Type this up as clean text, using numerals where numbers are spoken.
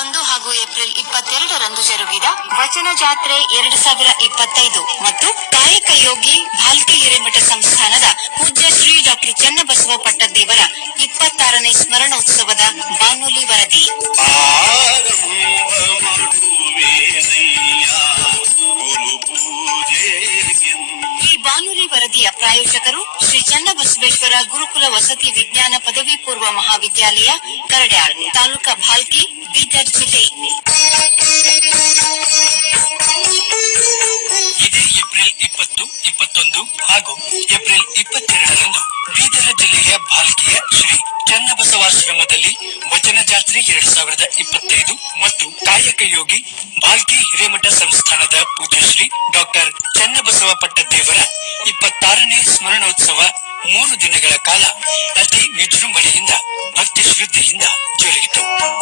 21 ಹಾಗೂ ಏಪ್ರಿಲ್ 22ರಂದು ಜರುಗಿದ ವಚನ ಜಾತ್ರೆ 2025 ಮತ್ತು ಕಾಯಕ ಯೋಗಿ ಭಾಲ್ಕಿ ಹಿರೇಮಠ ಸಂಸ್ಥಾನದ ಪೂಜ್ಯ ಶ್ರೀ ಡಾಕ್ಟರ್ ಚನ್ನಬಸವ ಪಟ್ಟದೇವರ 26ನೇ ಸ್ಮರಣೋತ್ಸವದ ಬಾನುಲಿ ವರದಿ. ಈ ಬಾನುಲಿ ವರದಿಯ ಪ್ರಾಯೋಜಕರು ಶ್ರೀ ಚನ್ನಬಸವೇಶ್ವರ ಗುರುಕುಲ ವಸತಿ ವಿಜ್ಞಾನ ಪದವಿ ಪೂರ್ವ ಮಹಾವಿದ್ಯಾಲಯ, ಕರಡ್ಯಾಳ್, ತಾಲೂಕಾ ಭಾಲ್ಕಿ, ಬೀದರ್ ಜಿಲ್ಲೆ. ಇದೇ ಏಪ್ರಿಲ್ 20, 21 ಹಾಗೂ ಏಪ್ರಿಲ್ 22ರಂದು ಬೀದರ್ ಜಿಲ್ಲೆಯ ಭಾಲ್ಕಿಯ ಶ್ರೀ ಚನ್ನಬಸವಾಶ್ರಮದಲ್ಲಿ ವಚನ ಜಾತ್ರೆ 2025 ಮತ್ತು ಕಾಯಕ ಯೋಗಿ ಭಾಲ್ಕಿ ಹಿರೇಮಠ ಸಂಸ್ಥಾನದ ಪೂಜ್ಯ ಶ್ರೀ ಡಾಕ್ಟರ್ ಚನ್ನಬಸವ ಪಟ್ಟದೇವರ 26ನೇ ಸ್ಮರಣೋತ್ಸವ 3 ದಿನಗಳ ಕಾಲ ಅತಿ ವಿಜೃಂಭಣೆಯಿಂದ ಭಕ್ತಿ ಶ್ರದ್ಧೆಯಿಂದ ಜರುಗಿತು.